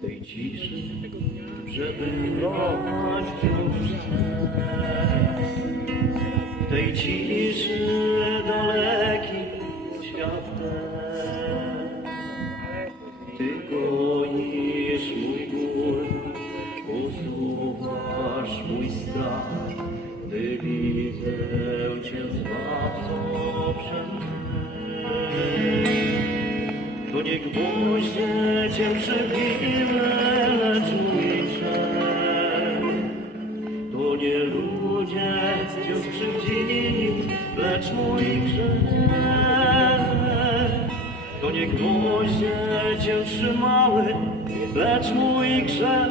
w tej ciszy przebywać wciąż chcę. W tej ciszy daleki świat ten. Ty goisz mój ból, usuwasz mój strach, gdy widzę Cię zbawco przed mym. To nie gwoździe Cię przybiły, lecz mój grzech. To nie ludzie Cię skrzywdzili, lecz mój grzech. To nie gwoździe Cię trzymały, lecz mój grzech.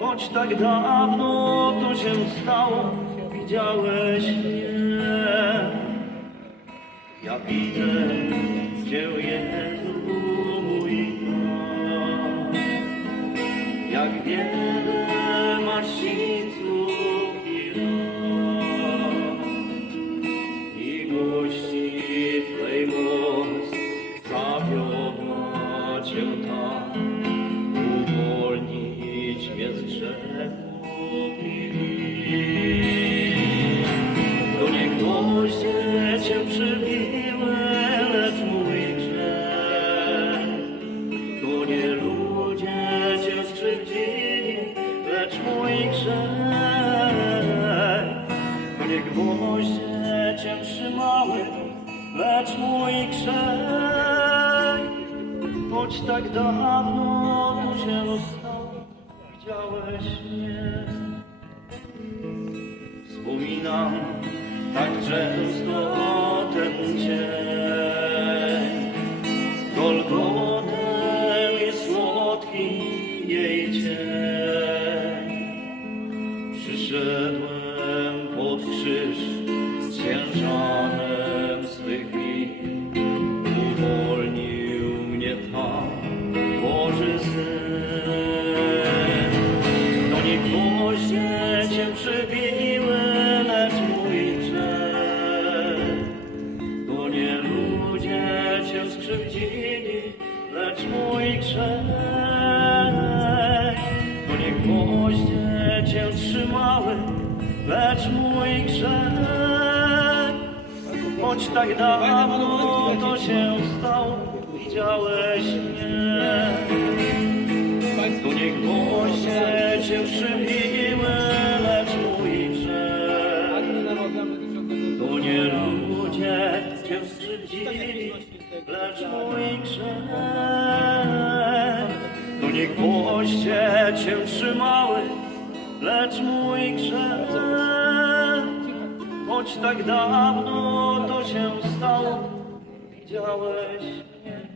Choć tak dawno to się stało, widziałeś mnie. Ja widzę Cię, Jezu mój Pan. Jak wiele masz sińców i ran, i gości Twej moc zawiodła Cię tam, uwolnić mnie z grzechów i win. To nie gwoździe Cię przybiły, lecz mój grzech. To nie ludzie Cię skrzywdzili, lecz mój grzech. To nie gwoździe Cię trzymały, lecz mój grzech. Choć tak dawno to się stało, widziałeś mnie. Wspominam tak często ten dzień. Golgotem jest słodki jej cień. Przyszedłem pod krzyż z ciężarem swych win. Uwolnił mnie tam Boży Syn. To nie gwoździe Cię przybiły, lecz mój grzech. To nie ludzie Cię skrzywdzili, lecz mój grzech. To nie gwoździe Cię trzymały, lecz mój grzech. Choć tak dawno to się stało, widziałeś mnie. To nie gwoździe Cię przybiły, lecz mój grzech. To nie ludzie Cię skrzywdzili, lecz mój grzech. To nie gwoździe Cię trzymały, lecz mój grzech. Choć tak dawno to się stało, widziałeś mnie.